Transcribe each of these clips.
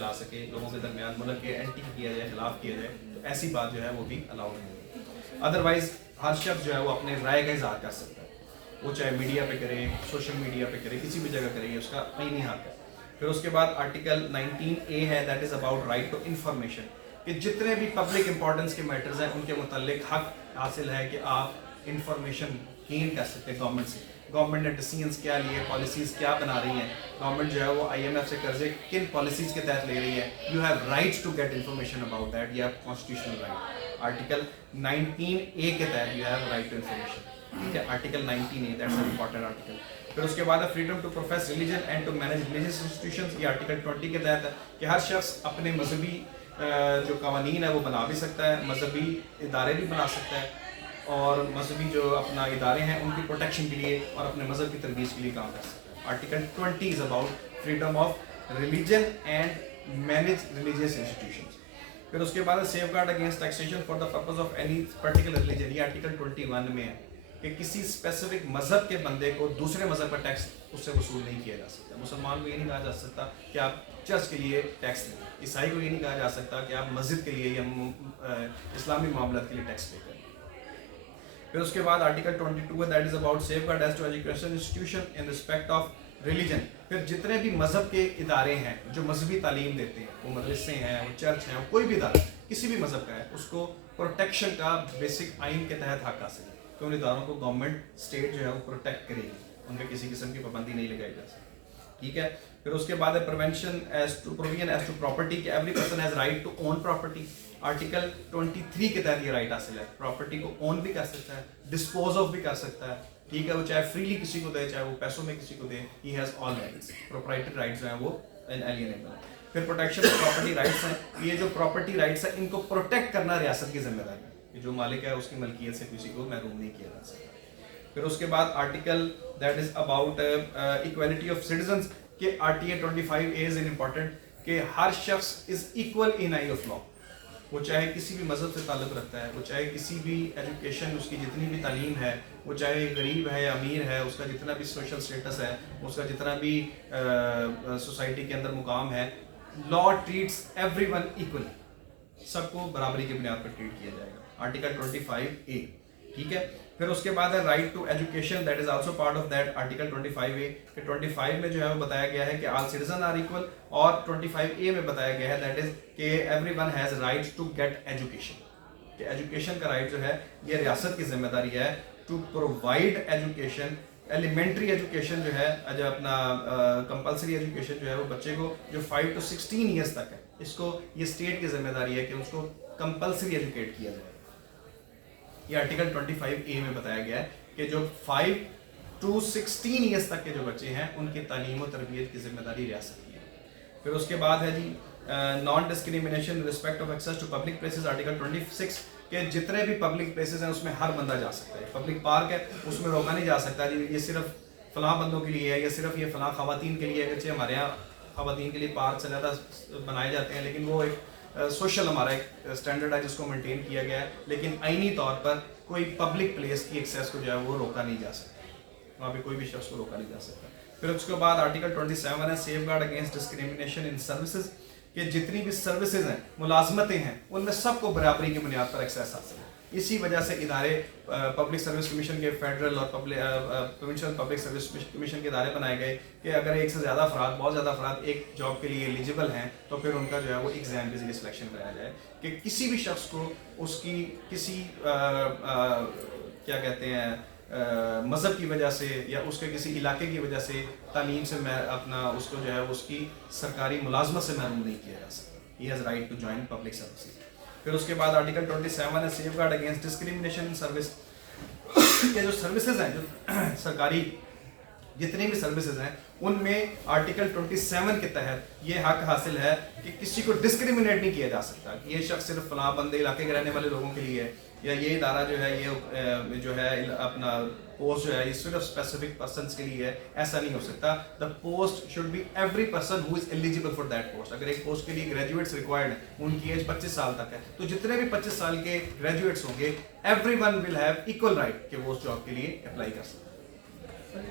ला सके, लोगों के दरमियान मुल्क के एंटी किया जाए, खिलाफ किया जाए, तो ऐसी बात जो है वो भी अलाउड नहीं है। अदरवाइज हर शख्स जो है वो अपने राय का इजहार कर सकता है, वो चाहे मीडिया पे करे, सोशल मीडिया पे करे, किसी भी जगह करे, ये उसका आईनी हक है। फिर उसके बाद आर्टिकल 19A है, that is about right to information, कि जितने भी पब्लिक इंपॉर्टेंस के मैटर्स हैं उनके मुतालिक हक हासिल है कि आप इंफॉर्मेशन गेन कर सकते हैं गवर्नमेंट से। गवर्नमेंट ने डिसीजंस क्या लिए, पॉलिसीज़ क्या बना रही हैं, गवर्नमेंट जो है वो IMF से कर्जे किन पॉलिसीज़ के तहत ले रही है, you have rights to get information about that, you have constitutional right. Article 19A के तहत you have right to information, ठीक है। Article 19A, that's an important article. फिर उसके बाद है freedom to profess religion and to manage religious institutions, ये article 20 के तहत है कि हर शख्स अपने मजहबी जो कवानीन है वो बना भी सकता है, मजहबी इदारे भी बना सकता है, और मजहबी जो अपना इदारे हैं उनकी प्रोटेक्शन के लिए और अपने मजहब की तरबीज के लिए काम कर सकता है। Article 20 is about freedom of religion and manage religious institutions. फिर उसके बाद safe guard against taxation for the purpose of any particular religion, ये आर्टिकल 21 में है कि किसी स्पेसिफिक मजहब के बंदे को दूसरे मजहब का टैक्स उससे वसूल नहीं किया जा सकता। मुसलमान को ये नहीं कहा जा सकता कि आप चर्च के लिए टैक्स दें, ईसाई को ये नहीं कहा जा सकता कि आप मस्जिद के लिए या इस्लामी मामलात के लिए टैक्स पे करें। फिर उसके बाद आर्टिकल 22 है, that is about safeguard as to education institution in respect of religion. फिर जितने भी मजहब के इदारे हैं जो मजहबी तालीम देते हैं, वो मदरसे हैं, वो चर्च हैं, वो कोई भी इदारा किसी भी मजहब का है, उसको प्रोटेक्शन का बेसिक आइन के तहत हक हासिल है कि उन इदारों को गवर्नमेंट स्टेट जो है वो प्रोटेक्ट करेगी, उन पर किसी किस्म की पाबंदी नहीं लगाई जा सकती, ठीक है। फिर उसके बाद है prevention as to provision as to property, कि every person has right to own property. Article 23 के तहत ये राइट हासिल है, प्रॉपर्टी को ओन भी कर सकता है, डिस्पोज ऑफ भी कर सकता है, ठीक है। वो चाहे फ्रीली किसी को दे, चाहे वो पैसों में किसी को दे, he has all rights. Proprietary rights जो है वो इनएलिएनेबल है। फिर प्रोटेक्शन ऑफ प्रॉपर्टी राइट्स हैं, ये जो प्रॉपर्टी राइट्स है इनको प्रोटेक्ट करना रियासत की जिम्मेदारी है, कि जो मालिक है उसकी मलकियत से किसी को महरूम नहीं किया जा सकता। फिर उसके बाद article that is about equality of citizens, के RTA 25A इज इम्पॉर्टेंट, कि हर शख्स is equal in I of law, वो चाहे किसी भी मज़हब से ताल्लुक़ रखता है, वो चाहे किसी भी एजुकेशन, उसकी जितनी भी तालीम है, वो चाहे गरीब है या अमीर है, उसका जितना भी सोशल स्टेटस है, उसका जितना भी सोसाइटी के अंदर मुकाम है, लॉ ट्रीट्स एवरीवन इक्वली, सबको बराबरी की बुनियाद पर ट्रीट किया जाएगा। आर्टिकल 25A, ठीक है। फिर उसके बाद है right to education, that is also part of that article 25A, कि 25 में जो है वो बताया गया है कि ऑल सिटीजन आर इक्वल, और 25A में बताया गया है दैट इज कि everyone has right to get education, कि एजुकेशन का राइट जो है ये रियासत की जिम्मेदारी है to provide education. Elementary education जो है, जो अपना कंपलसरी एजुकेशन जो है वो बच्चे को जो 5 to 16 ईयर्स तक है, इसको ये स्टेट की जिम्मेदारी है कि उसको कंपलसरी एजुकेट किया जाए। ये आर्टिकल 25A में बताया गया है कि जो 5 to 16 ईयर्स तक के जो बच्चे हैं उनकी तालीम और तरबियत की जिम्मेदारी रियासत की है। फिर उसके बाद है G non discrimination respect of access to public places, article 26, के जितने भी पब्लिक प्लेसेस हैं उसमें हर बंदा जा सकता है। पब्लिक पार्क है उसमें रोका नहीं जा सकता जी ये सिर्फ फलां बंदों के लिए है, या सिर्फ ये फलां खवातीन के लिए है। अच्छे हमारे यहाँ खवातीन के लिए पार्क से ज़्यादा बनाए जाते हैं, लेकिन वो एक सोशल हमारा एक स्टैंडर्ड है जिसको मेंटेन किया गया है, लेकिन आईनी तौर पर कोई पब्लिक प्लेस की एक्सेस को जो है वो रोका नहीं जा सकता, वहाँ पे कोई भी शख्स को रोका नहीं जा सकता। फिर उसके बाद आर्टिकल 27 है, safeguard against discrimination in services, कि जितनी भी सर्विसेज हैं, मुलाजमतें हैं, उनमें सबको बराबरी की बुनियाद पर एक्सेस हासिल है। इसी वजह से इदारे पब्लिक सर्विस कमीशन के फेडरल और प्रोविंशियल पब्लिक सर्विस कमीशन के इदारे बनाए गए कि अगर एक से ज़्यादा अफराद, बहुत ज़्यादा अफराद एक जॉब के लिए एलिजिबल हैं तो फिर उनका जो है वो एग्ज़ाम के जरिए सिलेक्शन कराया जाए, कि किसी भी शख्स को उसकी किसी क्या कहते हैं मज़हब की वजह से या उसके किसी इलाके की वजह से तालीम से अपना उसको जो है उसकी सरकारी मुलाजमत से महरूम नहीं किया जा सकता। He has right to join public services. फिर उसके बाद आर्टिकल 27 है, safeguard against discrimination service, के जो सर्विसेज हैं, जो सरकारी जितनी भी सर्विसेज हैं उनमें आर्टिकल 27 के तहत ये हक हासिल है कि किसी को डिस्क्रिमिनेट नहीं किया जा सकता कि ये शख्स सिर्फ फलां बंदे इलाके के रहने वाले लोगों के लिए है, या ये इदारा जो है ये जो है अपना पोस्ट जो है ये सिर्फ स्पेसिफिक पर्सन्स के लिए है, ऐसा नहीं हो सकता। The post should be every person who is eligible for that post. अगर एक पोस्ट के लिए ग्रेजुएट्स रिक्वायर्ड है, उनकी एज 25 साल तक है, तो जितने भी 25 साल के ग्रेजुएट्स होंगे everyone will have equal right कि वो उस जॉब के लिए अप्लाई कर सकते हैं।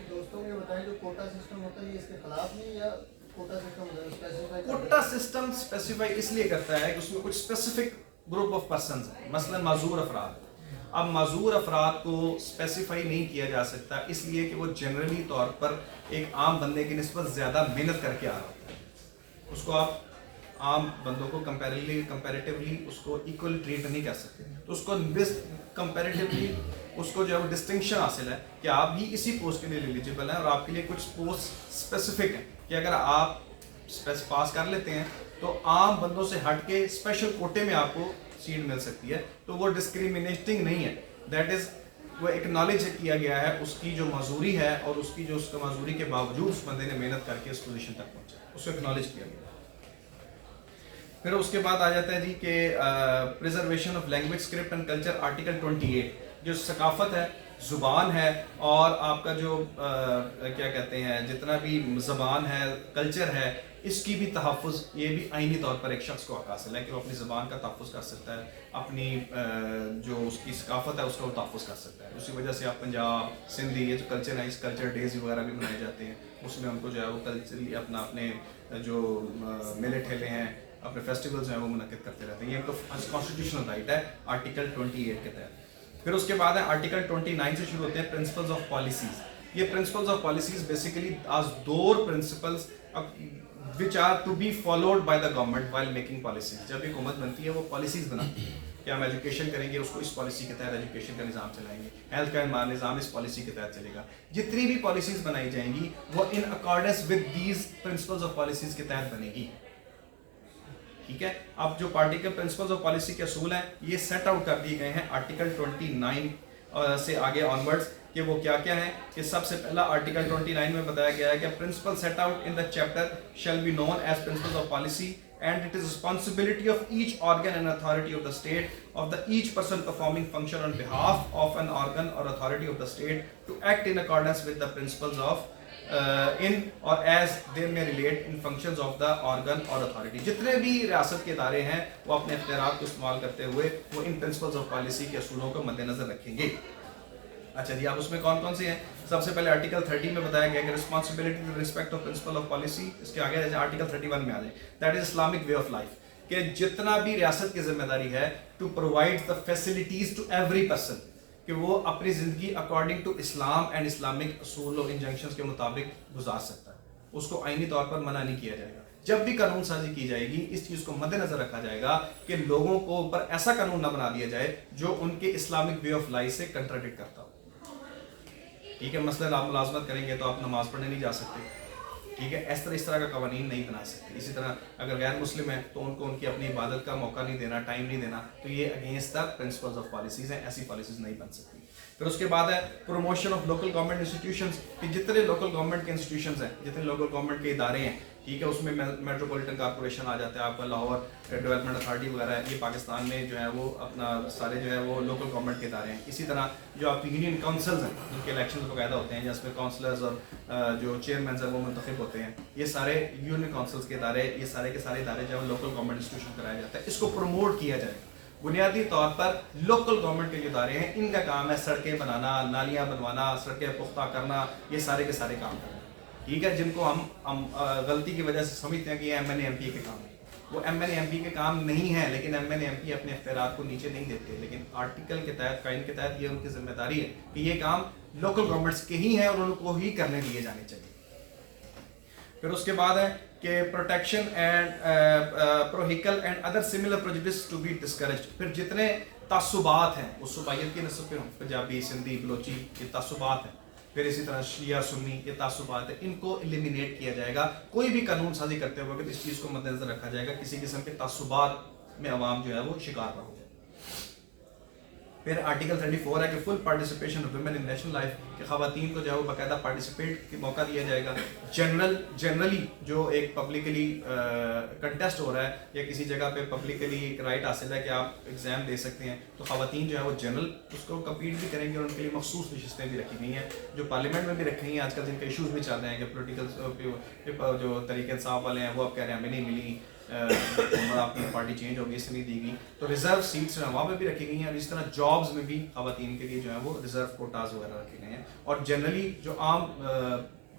दोस्तों ये बताएं, जो कोटा सिस्टम होता है ये इसके खिलाफ नहीं, या कोटा सिस्टम स्पेसिफाई इसलिए करता है कि उसमें कुछ स्पेसिफिक ग्रुप ऑफ पर्सन है, मसलन माजूर अफराद। अब माजूर अफराद को स्पेसिफाई नहीं किया जा सकता इसलिए कि वो जनरली तौर पर एक आम बंदे की निस्बत ज़्यादा मेहनत करके आ रहा होता है, उसको आप आम बंदों को कंपैरेटिवली उसको इक्वल ट्रीट नहीं कर सकते, तो उसको कंपैरेटिवली उसको जो है डिस्टिंक्शन हासिल है कि आप भी इसी पोस्ट के लिए एलिजिबल हैं और आपके लिए कुछ पोस्ट स्पेसिफिक हैं कि अगर आप पास कर लेते हैं तो आम बंदों से हट के स्पेशल कोटे में आपको सीट मिल सकती है, तो वो डिस्क्रिमिनेटिंग नहीं है, दैट इज़ वो एक्नॉलेज किया गया है उसकी जो मजदूरी है और उसकी जो उसका मजदूरी के बावजूद उस बंदे ने मेहनत करके उस पोजीशन तक पहुंचा, उसको एक्नॉलेज किया गया। फिर उसके बाद आ जाता है जी कि preservation of language script and culture, article 28, जो सकाफत है, ज़ुबान है और आपका जो क्या कहते हैं जितना भी ज़बान है, कल्चर है, इसकी भी तहफ़्फ़ुज़, ये भी आइनी तौर पर एक शख्स को हक़ हासिल है कि वो अपनी ज़बान का तहफ़्फ़ुज़ कर सकता है, अपनी जो उसकी सकाफत है उसका वो तहफ़्फ़ुज़ कर सकता है। उसी वजह से आप पंजाब, सिंधी, ये जो कल्चर है, इस कल्चर डेज वगैरह भी मनाए जाते हैं, उसमें उनको जो है वो कल्चरली अपने जो मेले ठेले हैं, अपने फेस्टिवल्स हैं वो मुनक़िद करते रहते हैं, ये इनको कॉन्स्टिट्यूशनल राइट है आर्टिकल 28 के तहत। फिर उसके बाद है आर्टिकल 29 से शुरू होते हैं प्रिंसिपल्स ऑफ पॉलिसीज़। ये प्रिंसिपल्स ऑफ पॉलिसीज़ बेसिकली आज दो principles which are to be followed by the government while making policies। जब एक हुकूमत बनती है वो पॉलिसीज़ बनाती है कि हम एजुकेशन करेंगे, उसको इस पॉलिसी के तहत एजुकेशन का निज़ाम चलाएंगे, हेल्थ का निज़ाम इस पॉलिसी के तहत चलेगा। जितनी भी पॉलिसीज़ बनाई जाएंगी वो in accordance with these principles of policies के तहत बनेगी, ठीक है। अब जो पार्टी के प्रिंसिपल्स ऑफ पॉलिसी के असूल हैं ये सेट आउट कर दिए गए हैं आर्टिकल 29 से आगे ऑनवर्ड्स कि वो क्या क्या है। कि सबसे पहला आर्टिकल 29 में बताया गया है कि principle set out in the chapter shall be known as principles of policy and it is responsibility of each organ and authority of the state of the each person performing function on behalf of an organ or authority of the state to act in accordance with the principles of in or as they may relate in functions of the organ or authority। जितने भी रियासत के इदारे हैं वो अपने इख्तियारात को इस्तेमाल करते हुए वो इन प्रिंसिपल्स ऑफ पॉलिसी के असूलों को मद्देनजर रखेंगे। अच्छा जी, आप उसमें कौन कौन से हैं? सबसे पहले आर्टिकल 30 में बताया गया कि responsibility with respect of principle of policy. इसके आगे आर्टिकल 31 में आ जाए, that is Islamic way of life, कि जितना भी रियासत की जिम्मेदारी है to provide the facilities to every person, कि वो अपनी ज़िंदगी according to Islam and Islamic असूल और इंजंक्शंस के मुताबिक गुजार सकता है, उसको आईनी तौर पर मना नहीं किया जाएगा। जब भी कानून साजी की जाएगी इस चीज़ को मद्देनजर रखा जाएगा कि लोगों को ऊपर ऐसा कानून ना बना दिया जाए जो उनके इस्लामिक वे ऑफ लाइफ से कंट्राडिक्ट करता हो, ठीक है। मसलन आप मुलाजमत करेंगे तो आप नमाज पढ़ने नहीं जा सकते, ठीक है, इस तरह का कवानीन नहीं बना सकते। इसी तरह अगर गैर मुस्लिम है तो उनको उनकी अपनी इबादत का मौका नहीं देना, टाइम नहीं देना, तो ये against the principles of policies हैं, ऐसी पॉलिसीज़ नहीं बन सकती। फिर उसके बाद है promotion of local government institutions, कि जितने लोकल गवर्नमेंट के इंस्टीट्यूशंस हैं, जितने लोकल गवर्नमेंट के इदारे हैं, ठीक है, उसमें मेट्रोपॉलिटन कॉर्पोरेशन आ जाता है, आपका लाहौर डेवलपमेंट अथॉरिटी वगैरह है, ये पाकिस्तान में जो है वो अपना सारे जो है वो लोकल गवर्नमेंट के इदारे हैं। इसी तरह जो आपकी यूनियन काउंसिल्स हैं जिनके इलेक्शन बाकायदा होते हैं, जिसमें काउंसलर्स और जो चेयरमैन हैं वो मुंतखब होते हैं, ये सारे यूनियन काउंसिल्स के इदारे, ये सारे के सारे इदारे जो है लोकल गवर्नमेंट इंस्टीट्यूशन कराया जाता है। इसको प्रमोट किया जाएगा। बुनियादी तौर पर लोकल गवर्नमेंट के जो इदारे हैं इनका काम है सड़कें बनाना, नालियाँ बनवाना, सड़कें पुख्ता करना, ये सारे के सारे काम करना, ठीक है, जिनको हम गलती की वजह से समझते हैं कि ये MNA MP के काम है। वो MNA MP के काम नहीं है, लेकिन MNA MP अपने इख्तियारात को नीचे नहीं देते, लेकिन आर्टिकल के तहत, कायदे के तहत ये उनकी जिम्मेदारी है कि ये काम लोकल गवर्नमेंट्स के ही हैं और उनको ही करने दिए जाने चाहिए। फिर उसके बाद है कि प्रोटेक्शन एंड प्रोहिकल and other similar prejudice to be discouraged. फिर जितने तासुबात हैं उस सूबायत की नस्ल पे, पंजाबी, सिंधी, बलोची, ये तासुबात हैं। फिर इसी तरह शिया सुन्नी, ये तासुबात है, इनको एलिमिनेट किया जाएगा। कोई भी कानून साजी करते हुए इस चीज़ को मद्देनजर रखा जाएगा किसी किस्म के तासुबात में अवाम जो है वो शिकार ना हो। फिर आर्टिकल 34 है कि full participation of women in national life, कि ख़वातीन को जो है वो बाकायदा पार्टिसिपेट का मौका दिया जाएगा। जनरली जो एक पब्लिकली कंटेस्ट हो रहा है या किसी जगह पे पब्लिकली एक राइट हासिल है कि आप एग्ज़ाम दे सकते हैं, तो ख़वातीन जो है वो जनरल उसको कम्पीट भी करेंगे और उनके लिए मखसूस नशिस्तें भी रखी गई हैं, जो पार्लियामेंट में भी रखी गई हैं आजकल, जिनके इशूज़ भी चल रहे हैं कि पोलिटिकल जो तरीके इंसाफ वाले हैं वो अब कह रहे हैं हमें नहीं मिली, अपनी पार्टी चेंज होगी इससे नहीं दी गई, तो रिजर्व सीट्स हैं वहाँ पे भी रखी गई हैं। और इस तरह जॉब्स में भी ख़वातीन के लिए जो है वो रिजर्व कोटाज वगैरह रखे गए हैं। और जनरली जो आम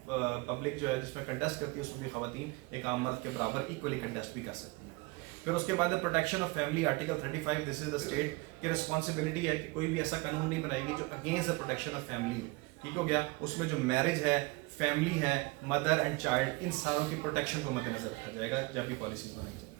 پبلک جو ہے جس میں کنٹیسٹ کرتی ہے اس میں بھی خواتین ایک عام مرد کے برابر ایکولی کنٹیسٹ بھی کر سکتی ہیں. پھر اس کے بعد protection of family article 35 this is the state کی رسپانسبلٹی ہے کہ کوئی بھی ایسا قانون نہیں بنائے گی جو against the protection of family ہو. ٹھیک ہو گیا. اس میں جو میرج ہے, فیملی ہے, مدر اینڈ چائلڈ, ان ساروں کی پروٹیکشن کو مد نظر رکھا جائے گا جب بھی پالیسیز بنائی جائیں.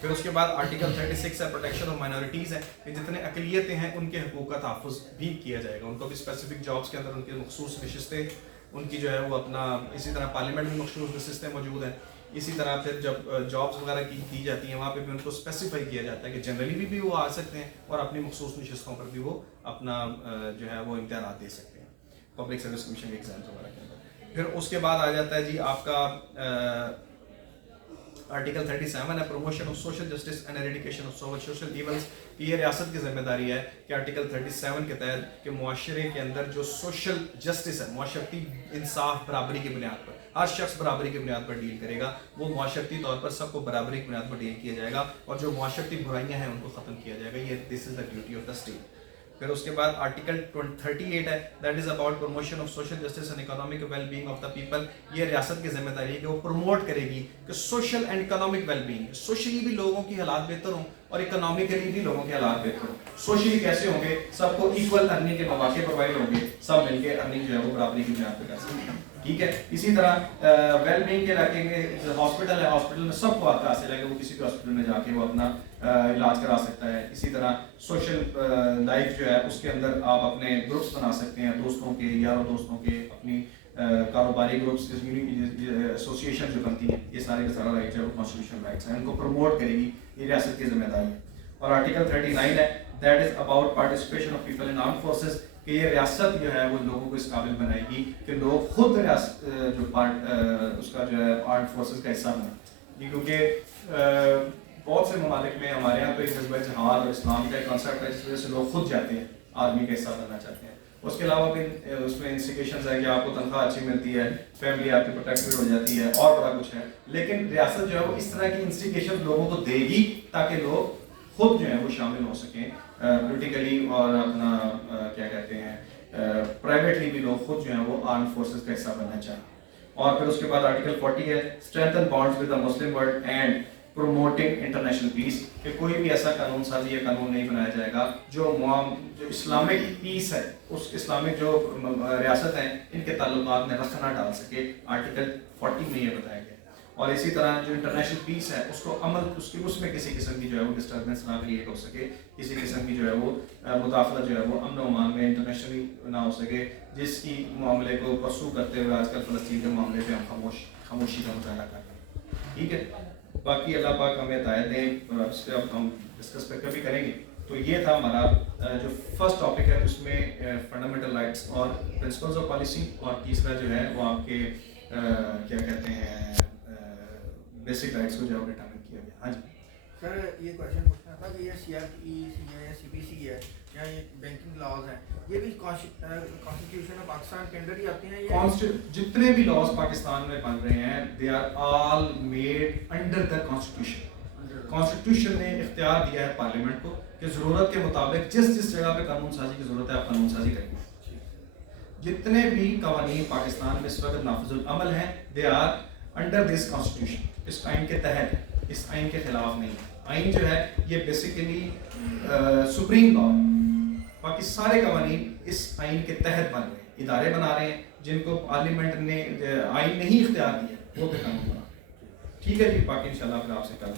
پھر اس کے بعد آرٹیکل 36 ہے پروٹیکشن آف مائنورٹیز ہے کہ جتنے اقلیتیں ہیں ان کے حقوق کا تحفظ بھی کیا جائے گا. ان کو بھی اسپیسیفک جابس کے اندر ان کی مخصوص نشستیں, ان کی جو ہے وہ اپنا, اسی طرح پارلیمنٹ میں مخصوص نشستیں موجود ہیں. اسی طرح پھر جب جابس وغیرہ کی دی جاتی ہیں وہاں پہ بھی ان کو اسپیسیفائی کیا جاتا ہے کہ جنرلی بھی وہ آ سکتے ہیں اور اپنی مخصوص نشستوں پر بھی وہ اپنا جو ہے وہ امتحانات دے سکتے ہیں پبلک سروس کمیشن کے ایگزامس وغیرہ کے اندر. پھر اس کے بعد آ جاتا ہے جی آپ کا آرٹیکل 37 ہے promotion of social justice and eradication of social Evans. یہ ریاست کی ذمہ داری ہے کہ آرٹیکل 37 کے تحت کہ معاشرے کے اندر جو سوشل جسٹس ہے, معاشرتی انصاف برابری کی بنیاد پر, ہر شخص برابری کی بنیاد پر ڈیل کرے گا, وہ معاشرتی طور پر سب کو برابری کی بنیاد پر ڈیل کیا جائے گا اور جو معاشرتی برائیاں ہیں ان کو ختم کیا جائے گا. یہ this is the duty of the state. پھر اس کے بعد آرٹیکل 38 ہے that is about promotion of social justice and economic well being of the people. یہ ریاست کی ذمہ داری ہے کہ وہ پروموٹ کرے گی کہ social and economic well being, socially بھی لوگوں کی حالات بہتر ہوں اور اکنامکلی بھی لوگوں کے حالات بہتر ہوں. سوشلی کیسے ہوں گے, سب کو ایکول ارننگ کے مواقع پرووائڈ ہوں گے, سب مل کے ارننگ جو ہے وہ برابری کی بنیاد پہ کر سکتے ہیں. ٹھیک ہے. اسی طرح ویل بینگ کے علاقے میں ہاسپٹل ہے, ہاسپٹل میں سب کو آتا حاصل ہے کہ وہ کسی بھی ہاسپٹل میں جا کے وہ اپنا علاج کرا سکتا ہے. اسی طرح سوشل لائف جو ہے اس کے اندر آپ اپنے گروپس بنا سکتے ہیں, دوستوں کے, یاروں دوستوں کے, اپنی کاروباری گروپس, ایسوسیشن جو بنتی ہیں, یہ سارے کے سارا رائٹ جو ہے وہ کانسٹیٹیوشنل رائٹس ہیں, ان کو پروموٹ کرے گی. یہ ریاست کی ذمہ داری ہے. اور آرٹیکل 39 ہے that is about participation of people in armed forces کہ یہ ریاست جو ہے وہ لوگوں کو اس قابل بنائے گی کہ لوگ خود ریاست جو اس کا جو ہے آرمڈ فورسز کا حصہ بنیں. کیونکہ بہت سے ممالک میں ہمارے یہاں تو ایک جذبہ جہاد اور اسلام کا ایک کانسیپٹ ہے جس وجہ سے لوگ خود جاتے ہیں, آرمی کا حصہ بننا چاہتے ہیں. اس کے علاوہ بھی اس میں انسٹیگیشنز ہے کہ آپ کو تنخواہ اچھی ملتی ہے, فیملی آپ کی پروٹیکٹڈ ہو جاتی ہے اور بڑا کچھ ہے. لیکن ریاست جو ہے وہ اس طرح کی انسٹیگیشن لوگوں کو دے گی تاکہ لوگ خود جو ہے وہ شامل ہو سکیں پولیٹیکلی اور اپنا کیا کہتے ہیں پرائیویٹلی بھی لوگ خود جو ہیں وہ آرمڈ فورسز کا حصہ بننا چاہیں. اور پھر اس کے بعد آرٹیکل 40 ہے strengthen bonds with the Muslim world and promoting international peace کہ کوئی بھی ایسا قانون سازی یا قانون نہیں بنایا جائے گا جو اسلامک پیس ہے, اس اسلامک جو ریاست ہیں ان کے تعلقات میں رخ نہ ڈال سکے. آرٹیکل 40 میں یہ بتایا گیا. اور اسی طرح جو انٹرنیشنل پیس ہے اس کو عمل اس میں کسی قسم کی جو ہے وہ ڈسٹربنس نہ کریٹ ہو سکے, کسی قسم کی جو ہے وہ مداخلت جو ہے وہ امن و امان میں انٹرنیشنلی نہ ہو سکے, جس کی معاملے کو پرسو کرتے ہوئے آج کل فلسطین کے معاملے پہ ہم خاموشی کا مظاہرہ کر رہے ہیں. ٹھیک ہے. باقی اللہ پاک ہمیں ہدایت دیں اور اس پہ اب ہم ڈسکس پہ کبھی کریں گے. تو یہ تھا ہمارا جو فرسٹ ٹاپک ہے, اس میں فنڈامنٹل رائٹس اور پرنسپلز آف پالیسی, اور تیسرا جو ہے وہ آپ کے کیا کہتے ہیں بیسک رائٹس کو جو ہے ڈٹرمن کیا گیا. ہاں جی سر, یہ کویشچن پوچھنا تھا کہ یہ سی آر ای سی ہے یا سی پی سی ہے یا یہ بینکنگ لاز ہیں, یہ بھی کانسٹیٹیوشن آف پاکستان کے اندر ہی آتے ہیں؟ جتنے بھی لاز پاکستان میں بن رہے ہیں they are all made under the constitution. Constitution نے اختیار دیا ہے پارلیمنٹ کو کہ ضرورت کے مطابق جس جگہ پہ قانون سازی کی ضرورت ہے آپ قانون سازی کریں. جتنے بھی قوانین پاکستان میں اس وقت نافذ العمل ہیں they are under this constitution, اس آئین کے تحت, اس آئین کے خلاف نہیں. آئین جو ہے یہ بیسیکلی سپریم لا, باقی سارے قوانین اس آئین کے تحت بن رہے ہیں. ادارے بنا رہے ہیں جن کو پارلیمنٹ نے آئین نہیں اختیار دیا, وہ پہ قانون بنا. ٹھیک ہے جی, باقی انشاءاللہ پھر آپ سے کل.